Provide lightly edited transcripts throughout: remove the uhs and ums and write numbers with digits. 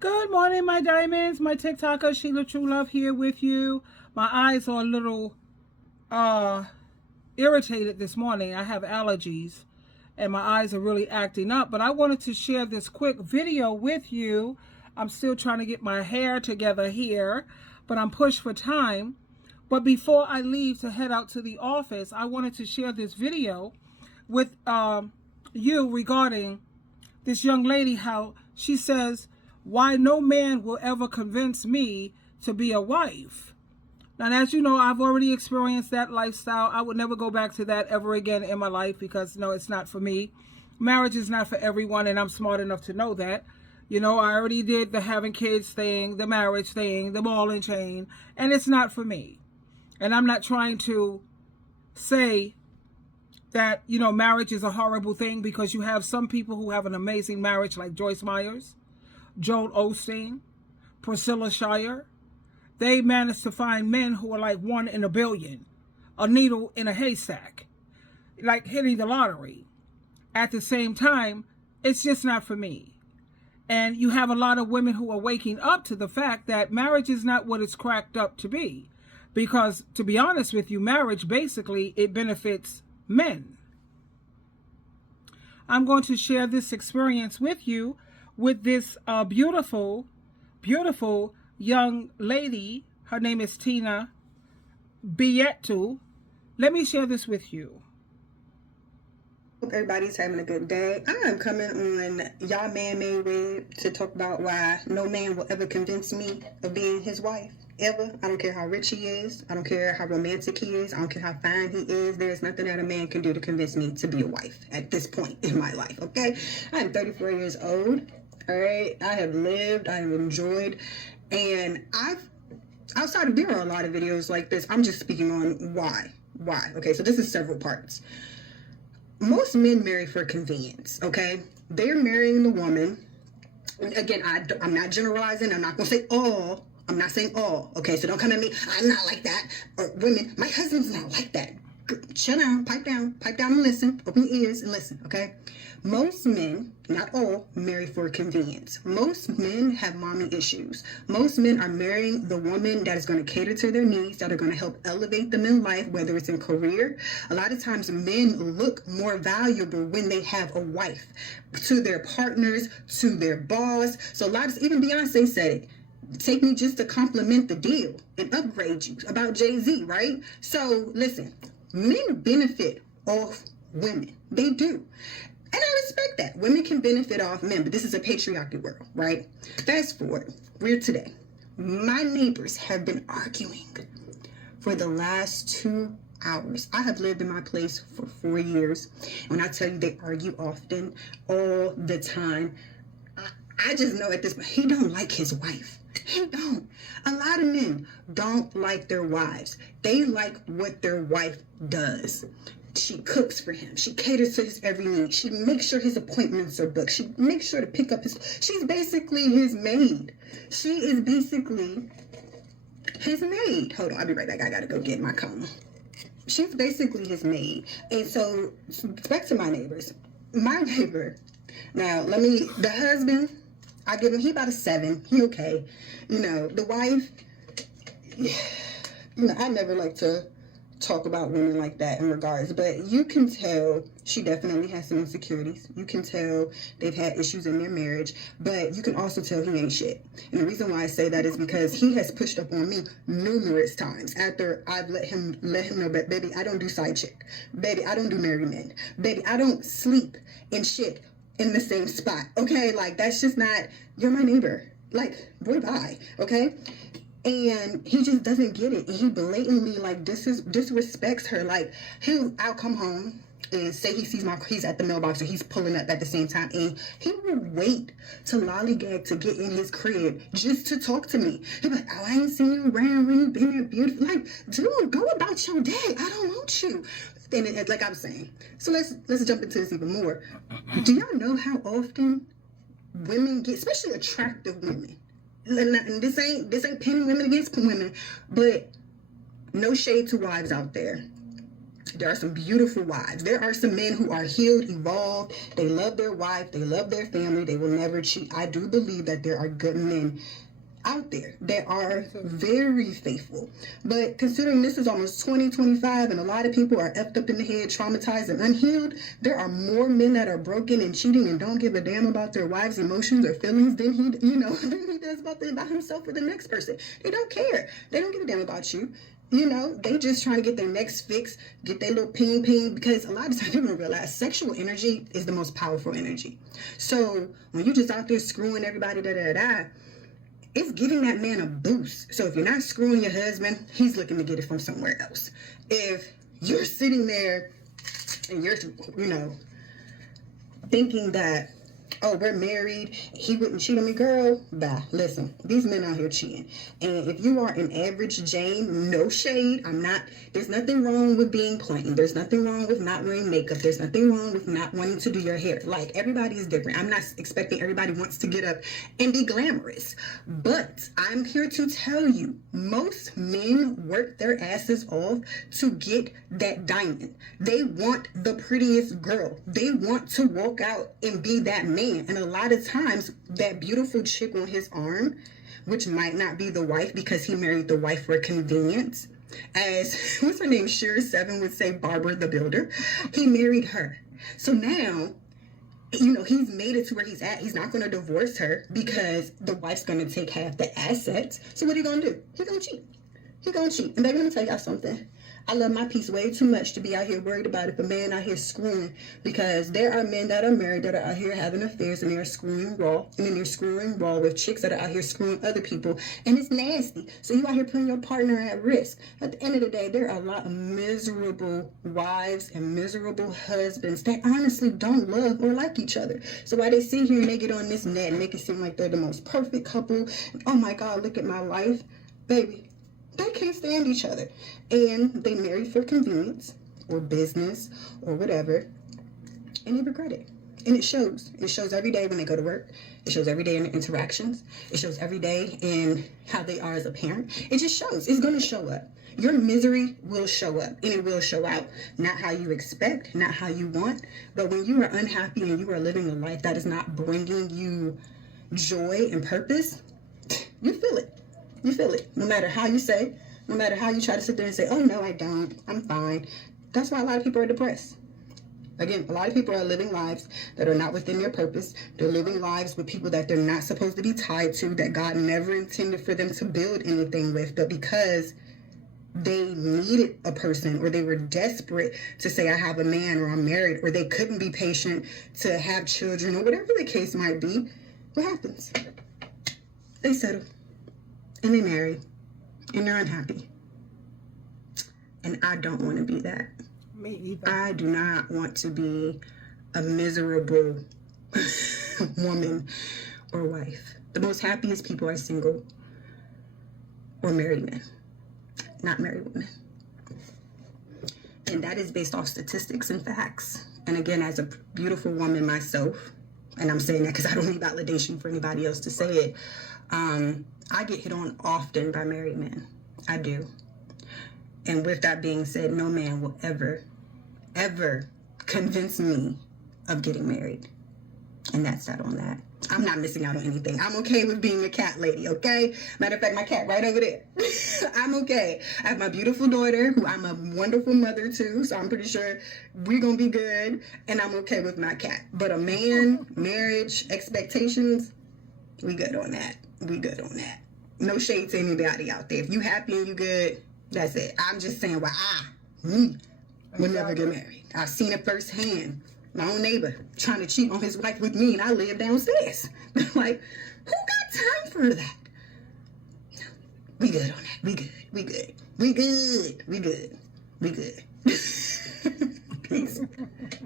Good morning, my diamonds. My TikToker, SheilaTruelove, here with you. My eyes are a little irritated this morning. I have allergies and my eyes are really acting up. But I wanted to share this quick video with you. I'm still trying to get my hair together here, but I'm pushed for time. But before I leave to head out to the office, I wanted to share this video with you regarding this young lady, how she says, why no man will ever convince me to be a wife. Now, as you know, I've already experienced that lifestyle. I would never go back to that ever again in my life because, no, it's not for me. Marriage is not for everyone, and I'm smart enough to know that. You know, I already did the having kids thing, the marriage thing, the ball and chain, and it's not for me. And I'm not trying to say that, you know, marriage is a horrible thing, because you have some people who have an amazing marriage like Joyce Myers, Joel Osteen, Priscilla Shire. They managed to find men who are like 1 in a billion, a needle in a haystack, like hitting the lottery. At the same time, it's just not for me. And you have a lot of women who are waking up to the fact that marriage is not what it's cracked up to be. Because, to be honest with you, marriage, basically, it benefits men. I'm going to share this experience with you with this beautiful, beautiful young lady. Her name is Tina Bietu. Let me share this with you. Hope everybody's having a good day. I am coming on y'all man-made web to talk about why no man will ever convince me of being his wife. Ever. I don't care how rich he is. I don't care how romantic he is. I don't care how fine he is. There's nothing that a man can do to convince me to be a wife at this point in my life, okay? I am 34 years old, all right? I have lived, I have enjoyed, and outside of, there are a lot of videos like this. I'm just speaking on why. Why? Okay, so this is several parts. Most men marry for convenience, okay? They're marrying the woman. Again, I'm not generalizing. I'm not going to say all. I'm not saying all, okay? So don't come at me, I'm not like that. Or women, my husband's not like that. Shut down, pipe down and listen. Open your ears and listen, okay? Most men, not all, marry for convenience. Most men have mommy issues. Most men are marrying the woman that is going to cater to their needs, that are going to help elevate them in life, whether it's in career. A lot of times men look more valuable when they have a wife, to their partners, to their boss. So a lot of, even Beyonce said it. Take me just to compliment the deal and upgrade you, about Jay-Z, right? So listen, men benefit off women. They do. And I respect that. Women can benefit off men, but this is a patriarchy world, right? Fast forward, we're today. My neighbors have been arguing for the last 2 hours. I have lived in my place for 4 years. When I tell you they argue often, all the time, I just know at this point, he don't like his wife. He don't. A lot of men don't like their wives. They like what their wife does. She cooks for him. She caters to his every need. She makes sure his appointments are booked. She makes sure to pick up his... She's basically his maid. She is basically his maid. Hold on, I'll be right back. I gotta go get my comb. She's basically his maid. And so, back to my neighbors. My neighbor... Now, the husband... I give him, he about a 7. He okay. You know, the wife, you know, I never like to talk about women like that in regards, but you can tell she definitely has some insecurities. You can tell they've had issues in their marriage, but you can also tell he ain't shit. And the reason why I say that is because he has pushed up on me numerous times after I've let him know that, baby, I don't do side chick. Baby, I don't do married men. Baby, I don't sleep and shit in the same spot, okay? Like, that's just not, you're my neighbor. Like, boy, bye, okay? And he just doesn't get it. And he blatantly, like, disrespects her. Like, I'll come home and say he's at the mailbox or he's pulling up at the same time, and he will wait to lollygag to get in his crib just to talk to me. He'll be like, oh, I ain't seen you around when you been here beautiful. Like, dude, go about your day. I don't want you. And like I'm saying, so let's jump into this even more. Do y'all know how often women get, especially attractive women, and this ain't pinning women against women, but no shade to wives out there. There are some beautiful wives. There are some men who are healed, evolved. They love their wife. They love their family. They will never cheat. I do believe that there are good men out there that are very faithful. But considering this is almost 2025 and a lot of people are effed up in the head, traumatized and unhealed, there are more men that are broken and cheating and don't give a damn about their wives' emotions or feelings than he does about himself or the next person. They don't care. They don't give a damn about you. They just trying to get their next fix, get their little ping, because a lot of times people don't realize sexual energy is the most powerful energy. So when you just out there screwing everybody, it's giving that man a boost. So if you're not screwing your husband, he's looking to get it from somewhere else. If you're sitting there and you're, thinking that, oh, we're married, he wouldn't cheat on me, girl, bye. Listen, these men out here cheating. And if you are an average Jane, no shade, there's nothing wrong with being plain. There's nothing wrong with not wearing makeup. There's nothing wrong with not wanting to do your hair. Like, everybody is different. I'm not expecting everybody wants to get up and be glamorous. But I'm here to tell you, most men work their asses off to get that diamond. They want the prettiest girl. They want to walk out and be that man. And a lot of times, that beautiful chick on his arm, which might not be the wife because he married the wife for convenience, as, what's her name, Sheer7 would say, Barbara the Builder, he married her. So now, he's made it to where he's at. He's not going to divorce her because the wife's going to take half the assets. So what are you going to do? He's going to cheat. He's going to cheat. And baby, let me tell y'all something. I love my peace way too much to be out here worried about if a man out here screwing, because there are men that are married that are out here having affairs and they're screwing raw, and then they're screwing raw with chicks that are out here screwing other people, and it's nasty. So you out here putting your partner at risk. At the end of the day, there are a lot of miserable wives and miserable husbands that honestly don't love or like each other. So while they sit here and they get on this net and make it seem like they're the most perfect couple, oh my God, look at my life, baby. They can't stand each other, and they marry for convenience or business or whatever, and they regret it. And it shows. It shows every day when they go to work. It shows every day in their interactions. It shows every day in how they are as a parent. It just shows. It's going to show up. Your misery will show up, and it will show out. Not how you expect, not how you want, but when you are unhappy and you are living a life that is not bringing you joy and purpose, you feel it. You feel it. No matter how you say, no matter how you try to sit there and say, oh, no, I don't. I'm fine. That's why a lot of people are depressed. Again, a lot of people are living lives that are not within their purpose. They're living lives with people that they're not supposed to be tied to, that God never intended for them to build anything with. But because they needed a person, or they were desperate to say, I have a man, or I'm married, or they couldn't be patient to have children, or whatever the case might be, what happens? They settle. And they marry, and they're unhappy. And I don't want to be that. Me either. I do not want to be a miserable woman or wife. The most happiest people are single or married men, not married women. And that is based off statistics and facts. And again, as a beautiful woman myself, and I'm saying that because I don't need validation for anybody else to say it, I get hit on often by married men. I do. And with that being said, no man will ever convince me of getting married. And that's that on that. I'm not missing out on anything. I'm okay with being a cat lady, okay? Matter of fact, my cat right over there. I'm okay. I have my beautiful daughter, who I'm a wonderful mother to, so I'm pretty sure we're going to be good. And I'm okay with my cat. But a man, marriage, expectations, we good on that. We good on that. No shade to anybody out there. If you happy and you good, that's it. I'm just saying, well, me, will never get married. I've seen it firsthand. My own neighbor trying to cheat on his wife with me, and I live downstairs. Like, who got time for that? No, we good on that. We good. We good. We good. We good. We good. Peace.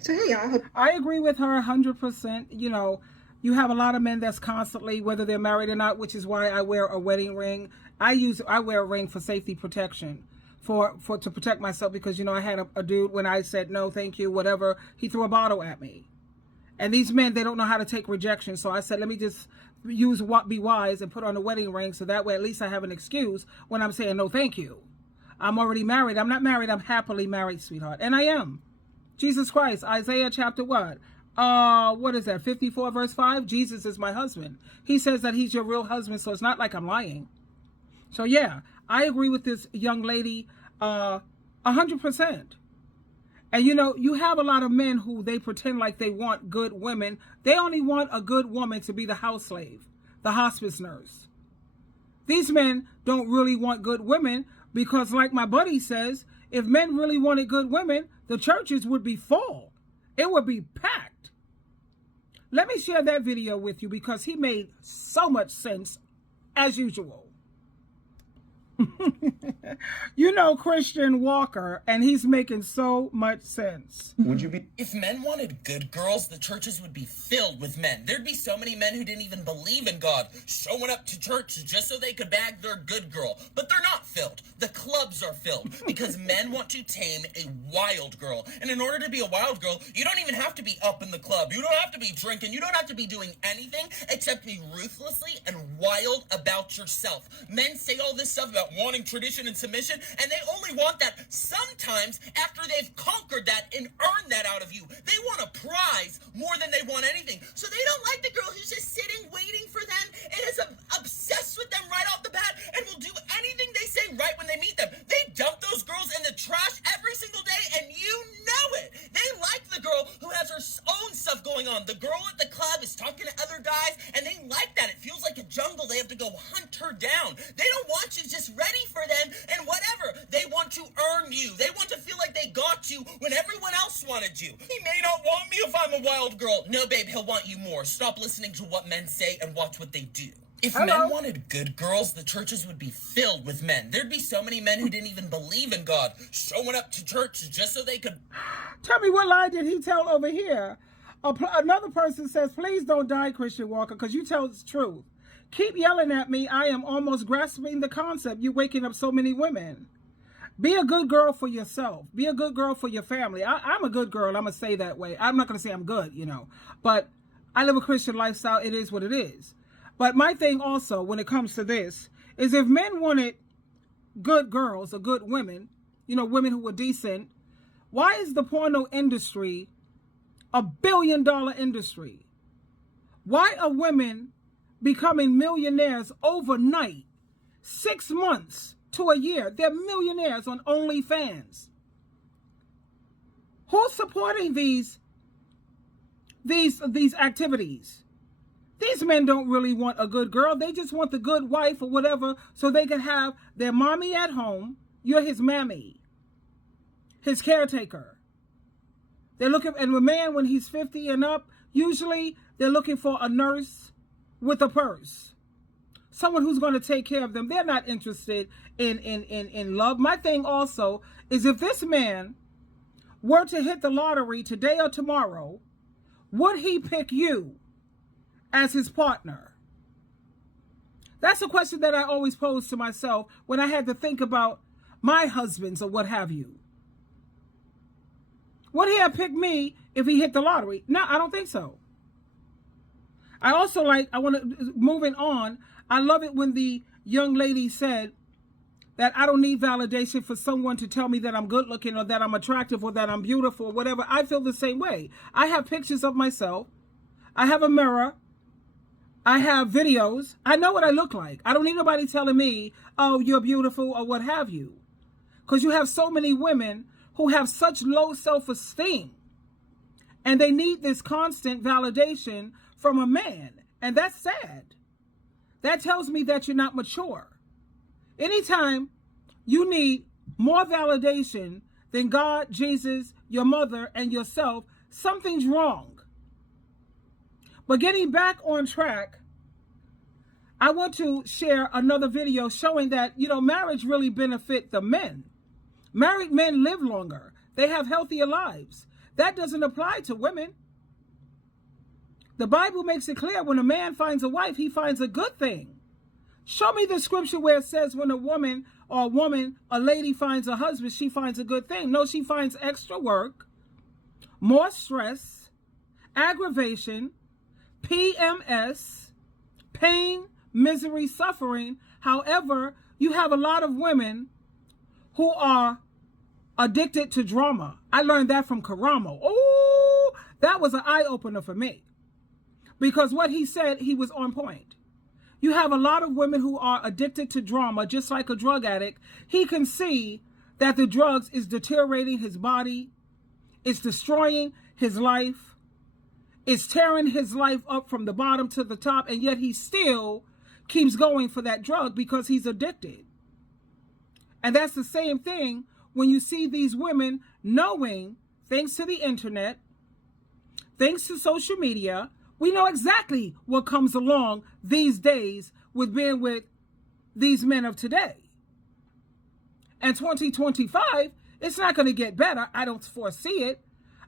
So, hey, y'all. I agree with her 100%. You know, you have a lot of men that's constantly, whether they're married or not, which is why I wear a wedding ring. I wear a ring for safety protection, to protect myself, because, you know, I had a dude, when I said no, thank you, whatever, he threw a bottle at me. And these men, they don't know how to take rejection. So I said, let me just be wise and put on a wedding ring, so that way at least I have an excuse when I'm saying no, thank you. I'm already married. I'm not married. I'm happily married, sweetheart. And I am. Jesus Christ, Isaiah chapter what? What is that? 54 verse 5? Jesus is my husband. He says that he's your real husband, so it's not like I'm lying. So yeah, I agree with this young lady 100%. And you know, you have a lot of men who they pretend like they want good women. They only want a good woman to be the house slave, the hospice nurse. These men don't really want good women because, like my buddy says, if men really wanted good women, the churches would be full. It would be packed. Let me share that video with you because he made so much sense as usual. You know Christian Walker, and he's making so much sense. Would you be? If men wanted good girls, the churches would be filled with men. There'd be so many men who didn't even believe in God showing up to church just so they could bag their good girl. But they're not filled. The clubs are filled because men want to tame a wild girl. And in order to be a wild girl, you don't even have to be up in the club. You don't have to be drinking. You don't have to be doing anything except be ruthlessly and wild about yourself. Men say all this stuff about wanting tradition and submission, and they only want that sometimes after they've conquered that and earned that out of you. They want a prize more than they want anything. So they don't like the girl who's just sitting waiting for them and is obsessed with them right off the bat and will do anything they say right when they meet them. They dump those girls in the trash every single day, and you know it. They like the girl who has her own stuff going on. The girl at the club is talking to other guys, and they like that. It feels like a jungle. They have to go hunt her down. They don't want you just ready for them and whatever. They want to earn you. They want to feel like they got you when everyone else wanted you. He may not want me if I'm a wild girl. No, babe, he'll want you more. Stop listening to what men say and watch what they do. If men wanted good girls, the churches would be filled with men. There'd be so many men who didn't even believe in God showing up to church just so they could... Tell me, what lie did he tell over here? Another person says, please don't die, Christian Walker, because you tell the truth. Keep yelling at me. I am almost grasping the concept. You're waking up so many women. Be a good girl for yourself. Be a good girl for your family. I'm a good girl. I'm going to say that way. I'm not going to say I'm good, you know. But I live a Christian lifestyle. It is what it is. But my thing also, when it comes to this, is if men wanted good girls or good women, you know, women who were decent, why is the porno industry a billion-dollar industry? Why are women becoming millionaires overnight? 6 months to a year, they're millionaires on OnlyFans. Who's supporting these activities? These men don't really want a good girl. They just want the good wife or whatever so they can have their mommy at home. You're his mammy, his caretaker. They're looking, and a man, when he's 50 and up, usually they're looking for a nurse with a purse. Someone who's going to take care of them. They're not interested in love. My thing also is if this man were to hit the lottery today or tomorrow, would he pick you as his partner? That's a question that I always pose to myself when I had to think about my husbands or what have you. Would he have picked me if he hit the lottery? No, I don't think so. I also moving on, I love it when the young lady said that I don't need validation for someone to tell me that I'm good looking or that I'm attractive or that I'm beautiful or whatever. I feel the same way. I have pictures of myself. I have a mirror. I have videos. I know what I look like. I don't need nobody telling me, oh, you're beautiful or what have you. Because you have so many women who have such low self-esteem. And they need this constant validation from a man. And that's sad. That tells me that you're not mature. Anytime you need more validation than God, Jesus, your mother, and yourself, something's wrong. But getting back on track, I want to share another video showing that, you know, marriage really benefits the men. Married men live longer. They have healthier lives. That doesn't apply to women. The Bible makes it clear when a man finds a wife, he finds a good thing. Show me the scripture where it says when a lady finds a husband, she finds a good thing. No, she finds extra work, more stress, aggravation, PMS, pain, misery, suffering. However, you have a lot of women who are addicted to drama. I learned that from Karamo. Oh, that was an eye-opener for me. Because what he said, he was on point. You have a lot of women who are addicted to drama, just like a drug addict. He can see that the drugs is deteriorating his body. It's destroying his life. It's tearing his life up from the bottom to the top. And yet he still keeps going for that drug because he's addicted. And that's the same thing when you see these women knowing, thanks to the internet, thanks to social media, we know exactly what comes along these days with being with these men of today. And 2025, it's not going to get better. I don't foresee it.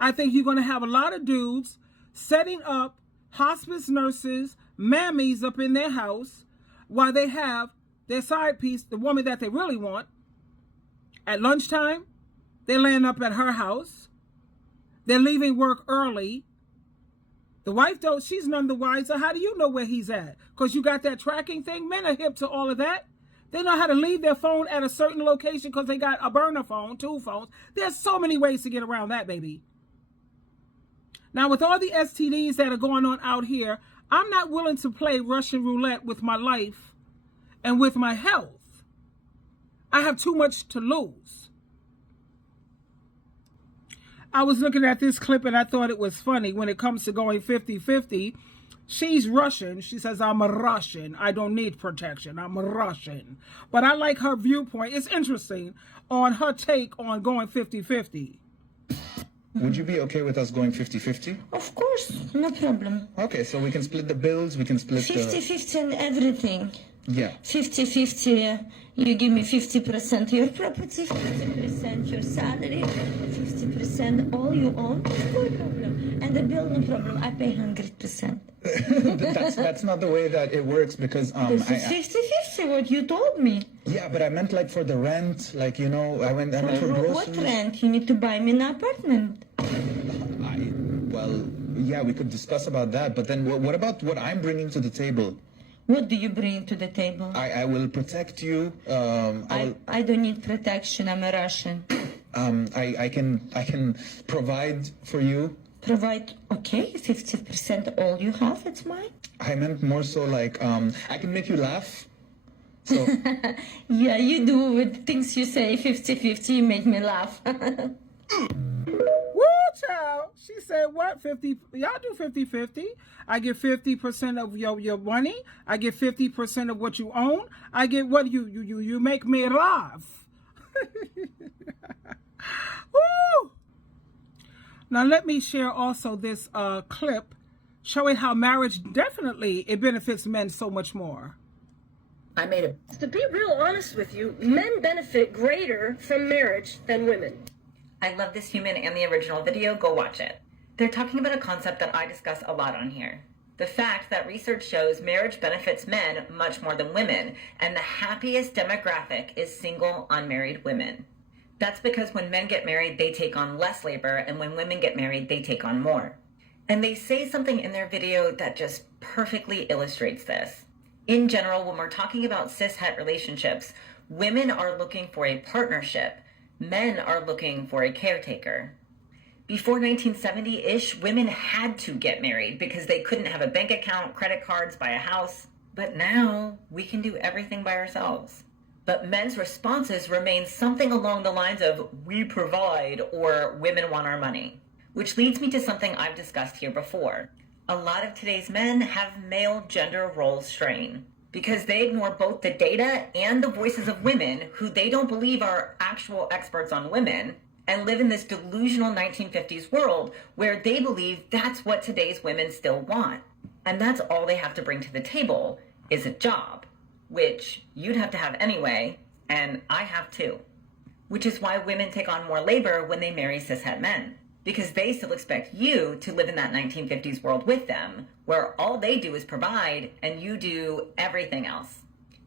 I think you're going to have a lot of dudes setting up hospice nurses, mammies up in their house while they have their side piece, the woman that they really want. At lunchtime, they're laying up at her house. They're leaving work early. The wife, though, she's none the wiser. How do you know where he's at? Because you got that tracking thing. Men are hip to all of that. They know how to leave their phone at a certain location because they got a burner phone, 2 phones. There's so many ways to get around that, baby. Now, with all the STDs that are going on out here, I'm not willing to play Russian roulette with my life and with my health. I have too much to lose. I was looking at this clip and I thought it was funny when it comes to going 50-50. She's Russian. She says, I'm a Russian. I don't need protection. I'm a Russian. But I like her viewpoint. It's interesting on her take on going 50-50. Would you be okay with us going 50-50? Of course, no problem. Okay, so we can split the bills, we can split 50-50 and everything. Yeah. 50-50, you give me 50% your property, 50% your salary, 50% all you own, no problem. And the bill, no problem, I pay 100%. That's not the way that it works because This is 50-50, what you told me. yeah, but I meant like for the rent, like, you know, I meant for groceries. What rent? You need to buy me an apartment. Well, yeah, we could discuss about that, but then what about what I'm bringing to the table? What do you bring to the table? I will protect you. I don't need protection, I'm a Russian. I can provide for you. Provide, okay, 50% all you have, it's mine. I meant more so like I can make you laugh. So Yeah, you do with things you say 50-50, you make me laugh. Woo, child. She said, what? 50? Y'all do 50-50. I get 50% of your money. I get 50% of what you own. I get what you make me laugh. Woo! Now let me share also this clip showing how marriage definitely it benefits men so much more. To be real honest with you, men benefit greater from marriage than women. I love this human and the original video. Go watch it. They're talking about a concept that I discuss a lot on here. The fact that research shows marriage benefits men much more than women, and the happiest demographic is single, unmarried women. That's because when men get married, they take on less labor, and when women get married, they take on more. And they say something in their video that just perfectly illustrates this. In general, when we're talking about cis-het relationships, women are looking for a partnership. Men are looking for a caretaker. Before 1970-ish, women had to get married because they couldn't have a bank account, credit cards, buy a house. But now, we can do everything by ourselves. But men's responses remain something along the lines of, we provide, or women want our money. Which leads me to something I've discussed here before. A lot of today's men have male gender role strain because they ignore both the data and the voices of women who they don't believe are actual experts on women and live in this delusional 1950s world where they believe that's what today's women still want. And that's all they have to bring to the table is a job, which you'd have to have anyway, and I have too. Which is why women take on more labor when they marry cishet men, because they still expect you to live in that 1950s world with them, where all they do is provide and you do everything else.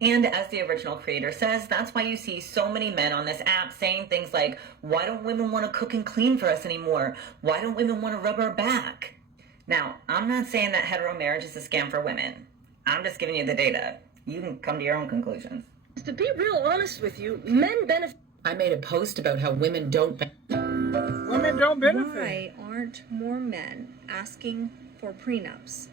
And as the original creator says, that's why you see so many men on this app saying things like, why don't women want to cook and clean for us anymore? Why don't women want to rub our back? Now, I'm not saying that hetero marriage is a scam for women. I'm just giving you the data. You can come to your own conclusions. To be real honest with you, men benefit. I made a post about how women don't benefit. Why aren't more men asking for prenups?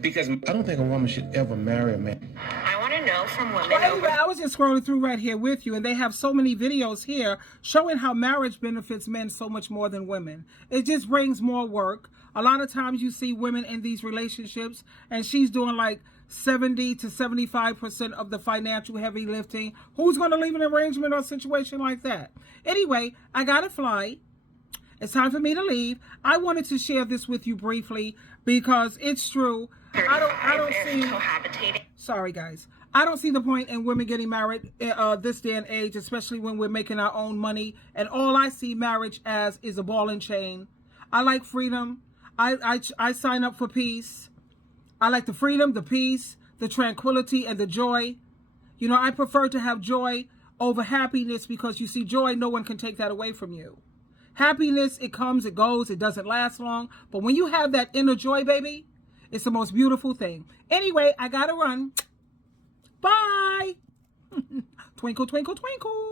Because I don't think a woman should ever marry a man. I want to know from women. Well, anyway, I was just scrolling through right here with you, and they have so many videos here showing how marriage benefits men so much more than women. It just brings more work. A lot of times you see women in these relationships, and she's doing like 70 to 75% of the financial heavy lifting. Who's going to leave an arrangement or situation like that? Anyway, I got to fly. It's time for me to leave. I wanted to share this with you briefly because it's true. I don't see. Sorry, guys. I don't see the point in women getting married this day and age, especially when we're making our own money. And all I see marriage as is a ball and chain. I like freedom. I sign up for peace. I like the freedom, the peace, the tranquility, and the joy. You know, I prefer to have joy over happiness because you see, joy, no one can take that away from you. Happiness, it comes, it goes, it doesn't last long. But when you have that inner joy, baby, it's the most beautiful thing. Anyway, I gotta run. Bye. Twinkle, twinkle, twinkle.